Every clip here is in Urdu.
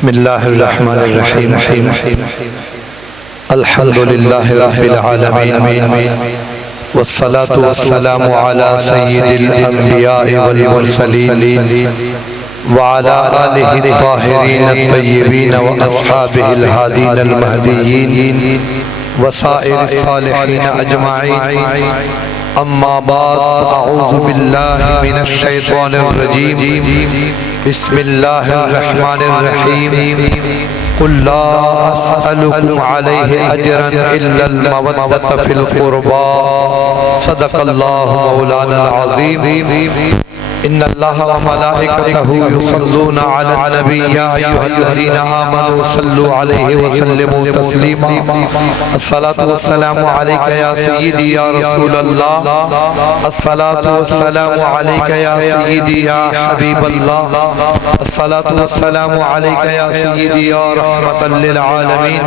بسم الله الرحمن الرحيم الحمد لله رب العالمين والصلاة والسلام على سيد الأنبياء والمرسلين وعلى آله الطاهرين الطيبين وأصحابه الهادين المهديين وسائر الصالحين أجمعين. أما بعد، أعوذ بالله من الشيطان الرجيم. بسم الله الرحمن الرحيم. قل لا أسألكم عليه أجرا إلا المودة في القربى. صدق الله مولانا العظيم. إن الله وملائكته يصلون على النبي يا أيها الذين آمنوا صلوا عليه وسلموا تسليما. الصلاة والسلام عليك يا سيدي يا رسول الله. الصلاة والسلام عليك يا سيدي يا حبيب الله. الصلاة والسلام عليك يا سيدي يا رحمة للعالمين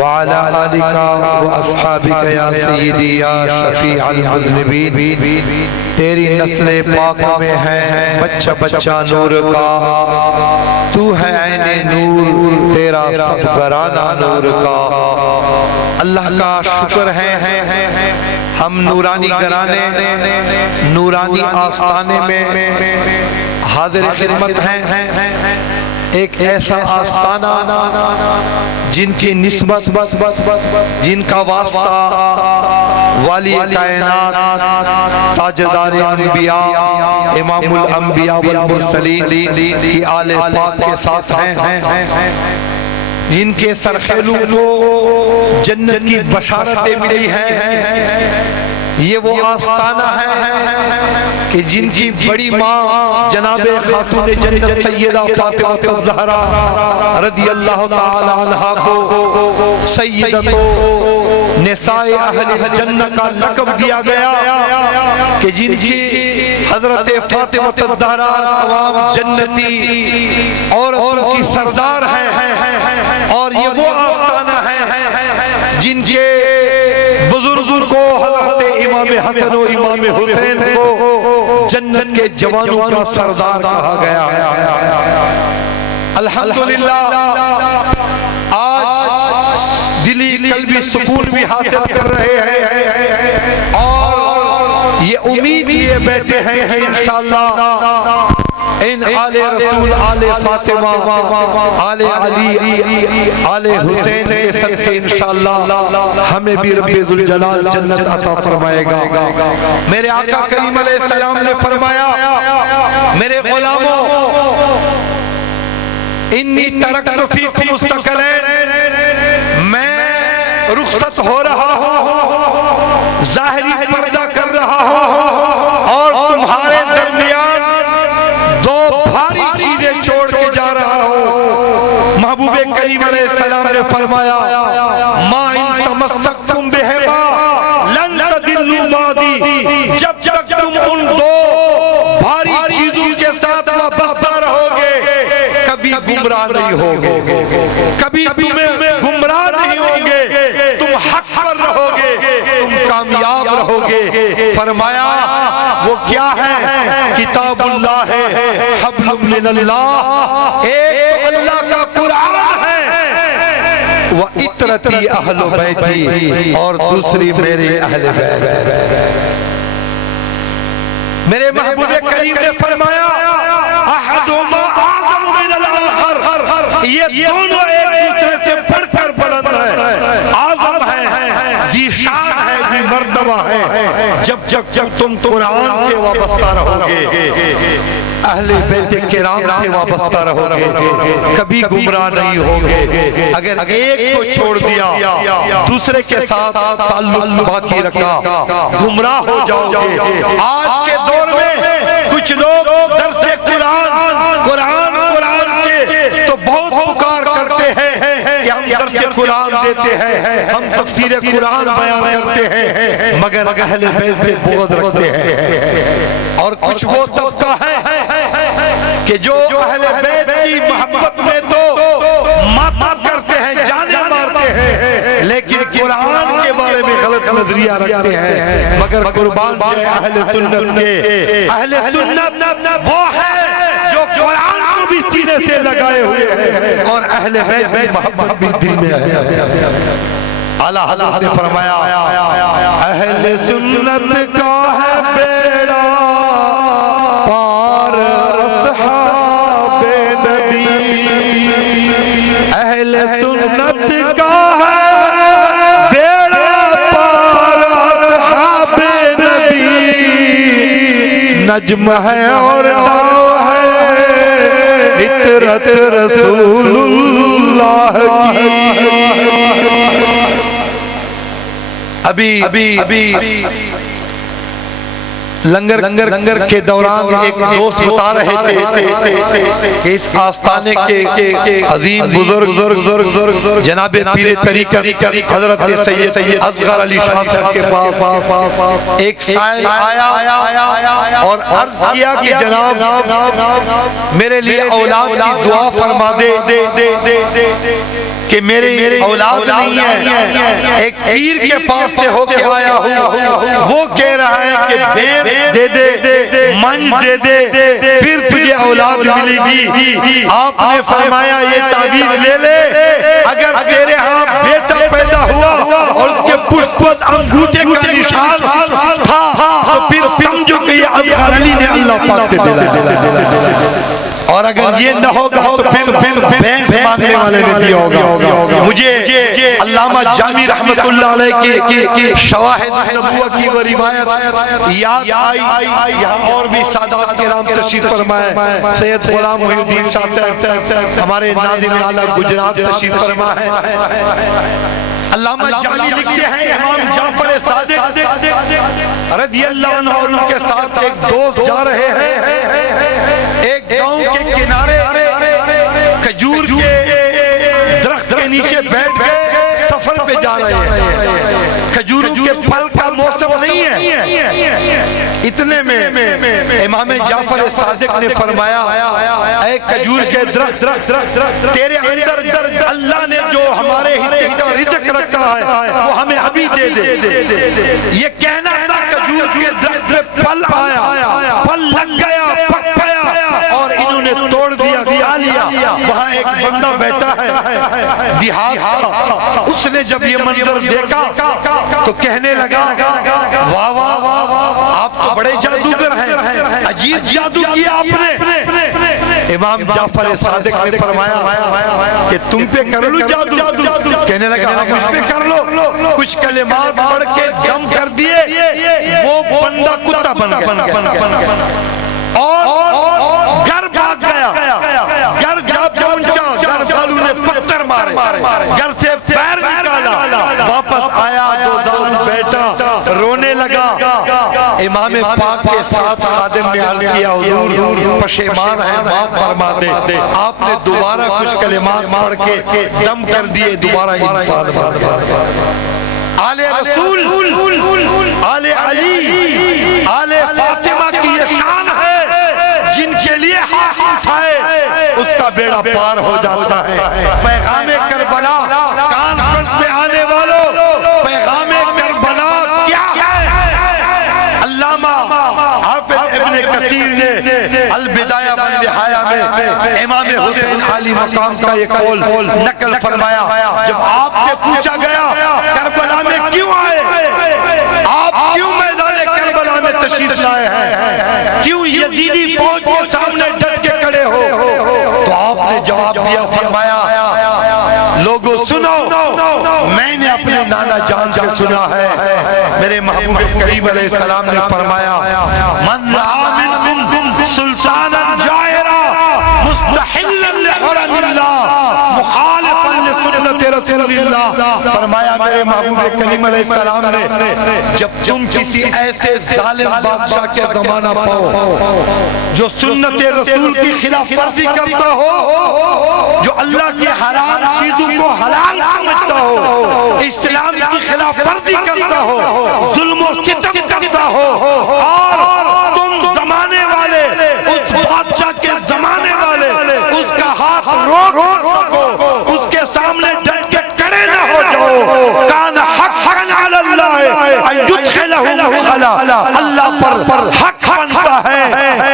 وعلى آلك وأصحابك يا سيدي يا شفيع المذنبين. تیری نسل پاک میں ہے بچہ بچہ نور کا، تو ہے عین نور تیرا سب گرانہ نور کا. اللہ کا شکر ہے ہم نورانی گرانے نورانی آستانے میں حاضر خدمت ہیں. ایک ایسا آستانہ جن کی نسبت جن کا واسطہ والی کائنات تاجدار انبیاء امام الانبیاء والمرسلین کی آل پاک کے ساتھ ہیں، جن کے سرخیلوں کو جنت کی بشارتیں ملی ہیں. یہ وہ آستانہ ہے کہ جن کی بڑی ماں جناب خاتون جنت سیدہ فاطمہ الزہرا رضی اللہ تعالی عنہا کو سیدۃ نساء اہل جنہ کا لقب دیا گیا کہ جن کی حضرت فاطمہ الزہرا تمام جنتی اور ان کی سردار ہیں. اور یہ وہ آستانہ ہے جن کے بزرگوں کو حضرت امام حسن و امام حسین کو جنت کے جوانوں کا سردار کہا گیا. الحمدللہ آج دلی قلبی سکون بھی حاصل کر رہے ہیں اور یہ امید لیے بیٹھے ہیں انشاءاللہ ان آل رسول آل فاطمہ آل علی آل حسین کے صدقے انشاءاللہ ہمیں بھی رب ذوالجلال جنت عطا فرمائے گا. میرے آقا کریم علیہ السلام نے فرمایا میرے غلاموں انی ترکت فیکم مستقلین، میں رخصت ہو رہا ہوں، ظاہری پردہ کر رہا ہوں اور تمہارے درمیان دو بھاری چیزیں چھوڑ کے جا رہا ہوں. محبوب کریم علیہ السلام نے فرمایا ما ان تمسکتم بہما لن تضلوا بعدی، جب تک تم ان دو بھاری چیزوں کے ساتھ وابستہ رہو گے کبھی گمراہ نہیں ہوگے، کبھی تمہیں گمراہ نہیں ہوگے، تم حق پر رہو گے، تم کامیاب رہو گے. فرمایا وہ کیا ہے؟ کتاب اللہ ہے، حبل من اللہ، ایک اللہ کا قرآن ہے، وَإِتْرَتِي أَهْلُ بَيْتِي، اور دوسری میرے اہل بیت. میرے محبوب کریم نے فرمایا احدہما اعظم من الآخر، یہ دونوں ایک دوسرے سے بڑھ کر بلند ہیں، اعظم ہے، ذی شان ہے، ذی مرتبہ ہے. جب تم قرآن سے وابستہ رہو گے، اہل بیت کرام سے وابستہ رہو گے، کبھی گمراہ نہیں ہوگے. اگر ایک کو چھوڑ دیا دوسرے کے ساتھ تعلق باقی رکھا گمراہ ہو جاؤ گے. آج کے دور میں کچھ لوگ درس قرآن کے تو بہت پکار کرتے ہیں کہ ہم درس قرآن دیتے ہیں، ہم تفسیر قرآن بیان کرتے ہیں، مگر اہل بیت پہ بغض رکھتے ہیں. اور کچھ وہ طبقہ ہے کہ جو اہل بیت کی محبت میں تو مات کرتے ہیں، جانے مارتے ہیں، لیکن قرآن کے بارے میں غلط نظریہ رکھتے ہیں. مگر قربان جائے اہل سنت کے، اہل سنت وہ ہے جو قرآن کو بھی بھی سینے سے لگائے ہوئے ہیں اور اہل بیت کی محبت بھی دل میں ہے۔ اعلیٰ حضرت نے فرمایا اہل سنت کا ہے بیڑا پار اصحاب نبی، اہل سنت کا ہے بیڑا پار اصحاب نبی، نجم ہے اور ناؤ ہے عطرت رسول اللہ کی۔ ابھی لنگر کے دوران ایک دوست بتا رہے تھے کہ اس آستانے کے عظیم بزرگ جناب پیر طریقت حضرت سید اصغر علی شاہ صاحب کے پاس ایک سائل آیا اور عرض کیا کہ جناب میرے لیے اولاد کی دعا فرما دے کہ میرے اولاد نہیں ہے، ایک پیر کے پاس سے ہو کے آیا ہوں، وہ کہہ رہا ہے کہ بیر دے دے منج دے دے پھر تجھے اولاد ملے گی۔ آپ نے فرمایا یہ تعویذ لے لے، اگر تیرے ہاں بیٹا پیدا ہوا اور اس کے پشت پر انگوٹھے کا نشان تھا تو پھر سمجھو کہ یہ اصغر علی نے اللہ پاک سے دلایا، اور اگر یہ نہ ہوگا تو پھر بینٹ مانگنے والے نے دیا ہوگا۔ مجھے علامہ جامی رحمت اللہ علیہ کی شواہد نبوت کی وہ روایت یاد آئی۔ یہاں اور بھی سادات کرام تشریف فرمائے، سید غلام محی الدین صاحب ہمارے ناظم اعلیٰ گجرات تشریف فرمائے۔ علامہ جامی لکھتے ہیں امام جعفر صادق رضی اللہ عنہ اور ان کے ساتھ ایک دوست جا رہے ہیں، ایک گاؤں کے کنارے کھجور کے درخت کے نیچے بیٹھ کے سفر پہ جا رہے ہیں، کھجوروں کے پھل کا موسم نہیں ہے، اتنے میں امام جعفر صادق نے فرمایا اے کھجور کے درخت تیرے اندر اللہ نے جو ہمارے حصے کا رزق رکھا ہے وہ ہمیں ابھی دے دے۔ یہ کہنا تھا کھجور کے درخت میں پھل آیا، پھل لگ گیا، پک گیا اور انہوں نے توڑ دیا، کھا لیا۔ وہاں ایک بندہ بیٹھا ہے دیہات کا، اس نے جب یہ منظر دیکھا تو کہنے لگا واہ واہ واہ آپ تو بڑے جادوگر ہیں، عجیب جادو کیا آپ نے۔ امام جعفر صادق نے فرمایا کہ تم پہ کر لوں جادو؟ کہنے لگا مجھ پہ کر لو۔ کچھ کلمات پڑھ کے دم کر دیے، وہ بندہ کتا بن گیا اور گھر بھاگ گیا۔ گھر جا پہنچا، گھر والوں نے پتھر مارے، گھر سے پیر نکالا، واپس آیا تو دان بیٹا رونے لگا۔ امام پاک کے ساتھ خادم نے عرض کیا حضور پشیمان ہیں معاف فرما دے۔ آپ نے دوبارہ کچھ کلمات پڑھ کے دم کر دیے، دوبارہ انسان بن گیا۔ آل رسول، آل علی، آل فاطمہ کی یہ شان ہے، جن کے لیے ہاتھ اٹھائے اس کا بیڑا پار ہو جاتا ہے۔ پیغام کربلا کانفرنس میں آنے والوں، پیغام کربلا کیا ہے؟ علامہ حافظ ابن کثیر نے البدایہ والنہایہ میں امام حسین عالی مقام کا یہ قول نقل فرمایا۔ جب آپ سے پوچھا گیا کربلا میں کیوں آئے، آپ کیوں میدان کربلا میں تشریف لائے ہیں، کیوں یزیدی فوج کے سامنے ڈٹ کے کھڑے ہو، تو آپ نے جواب دیا، فرمایا لوگوں سنو، میں نے اپنے نانا جان سے سنا ہے، میرے محبوب کریم علیہ السلام نے فرمایا من رأى منكم سلطانا جائرا مستحلا لحرم اللہ مخالفا لسنت رسول اللہ۔ فرمایا میرے محبوب کریم علیہ السلام نے جب تم کسی ایسے ظالم بادشاہ کے زمانہ پاؤ جو سنت رسول کی خلاف ورزی کرتا ہو، جو اللہ کی حرام چیزوں کو حلال سمجھتا ہو، اسلام کی خلاف ورزی کرتا ہو، ظلم و ستم کرتا ہو، اور تم زمانے والے اس بادشاہ کے زمانے والے اس کا ہاتھ روک سکو، اس کے سامنے ڈٹ کے کھڑے نہ ہو جاؤ، کان حقا علی اللہ ان یدخلہ مدخلا، اللہ پر حق بنتا ہے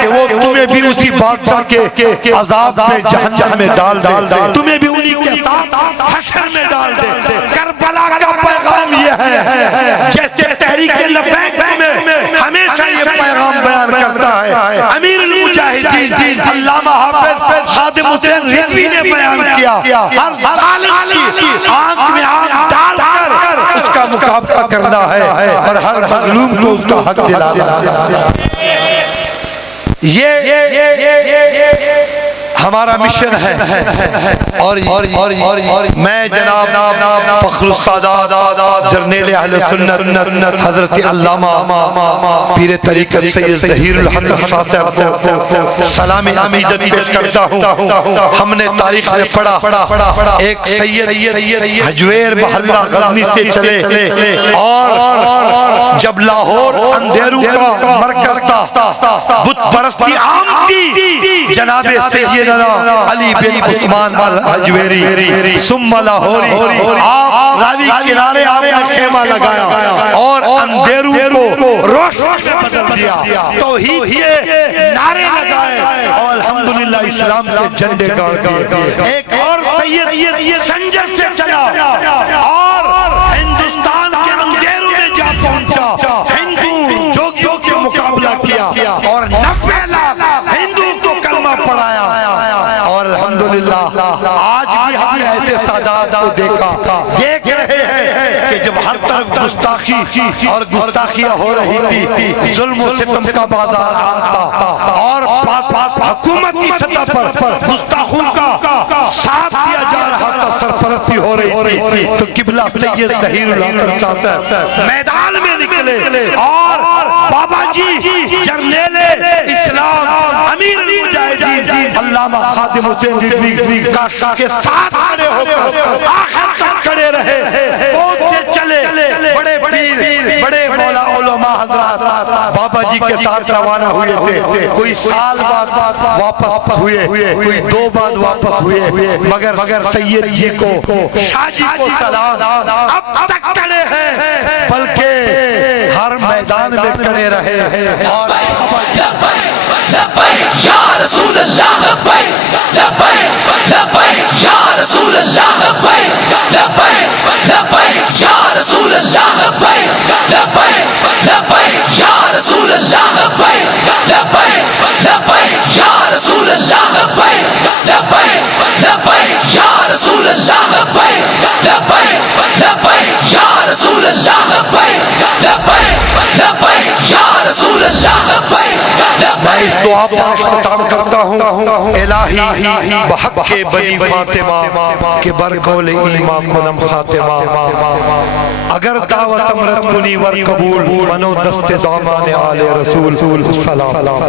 کہ وہ تمہیں بھی اسی بادشاہ کے عذاب میں جہنم میں ڈال دے، تمہیں بھی انہی کے ساتھ حشر میں ڈال دے۔ کربلا کا پیغام یہ ہے، جیسے تحریک لبیک میں ہمیشہ یہ پیغام بیان کرتا ہے، امیر المجاہدین علامہ حافظ خادم الدین رضوی نے بیان کیا، ہر ظالم کی آنکھ میں آنکھ ڈال کر اس کا مقابلہ کرنا ہے اور ہر مظلوم کو اس کا حق دلانا ہے۔ یہ ہمارا مشن ہے، اور میں جناب فخر السادات جرنیل اہل سنت حضرت علامہ پیر طریقت سید ظہیر الحسن صاحب کو سلام عمیدت پیش کرتا ہوں۔ ہم نے تاریخ میں پڑھا ایک سید حجویر محلہ غزنی سے چلے، اور جب لاہور اندھیروں کا مرکز تھا، بت پرستی عام تھی، جناب سید علی بن عثمان الحجویری ثم لاہوری آپ راوی کنارے آپ نے خیمہ لگایا اور اندھیروں کو روشن میں بدل دیا، توحید کے نعرے لگائے اور الحمدللہ اسلام کے جھنڈے گاڑ دیے۔ ایک اور سید سنجر سے چلا اور ہندوستان کے اندھیروں میں جا پہنچا، ہندو جوگیوں کے مقابلہ کیا اور 90 لاکھ ہندو کو کلمہ پڑھایا، اور الحمدللہ آج بھی ہم نے ایسے سادات کو دیکھ رہے ہیں کہ جب ہر طرف گستاخی اور گستاخیاں ہو رہی تھی، ظلم و ستم کا بازار تھا، اور حکومت کی سطح پر گستاخوں کا ساتھ دیا جا رہا تھا، سرپرستی ہو رہی تھی، تو قبلہ سید ظہیر الحسن صاحب میدان میں نکلے اور بابا جی جرنیل اسلام امیر المجاہدین علامہ خادم حسین رضوی کے ساتھ کھڑے ہو کر آخر تک کھڑے رہے، بہت سے چلے، بڑے پیر، بڑے مولا علماء حضرات بابا جی کے ساتھ روانہ ہوئے تھے، کوئی سال بعد واپس ہوئے، کوئی 2 بعد واپس ہوئے، مگر سید جی کو شاہ جی کو سلام اب تک کھڑے ہیں، بلکہ ہر میدان میں کھڑے رہے، اور لبیک یا رسول اللہ، لبیک لبیک لبیک یا رسول اللہ، لبیک لبیک لبیک یا رسول اللہ، لبیک لبیک لبیک یا رسول اللہ، لبیک لبیک لبیک یا رسول اللہ، لبیک لبیک لبیک یا رسول اللہ، لبیک لبیک لبیک یا رسول اللہ، لبیک لبیک لبیک یا رسول اللہ، لبیک۔ میں اس دعا پر اختتام کرتا ہوں، الہی بحق کے بنی فاطمہ کے برکول ایمان کنم خاتمہ، اگر دعوت امرت کنی ور قبول منو دست دامان آل رسول، سلام۔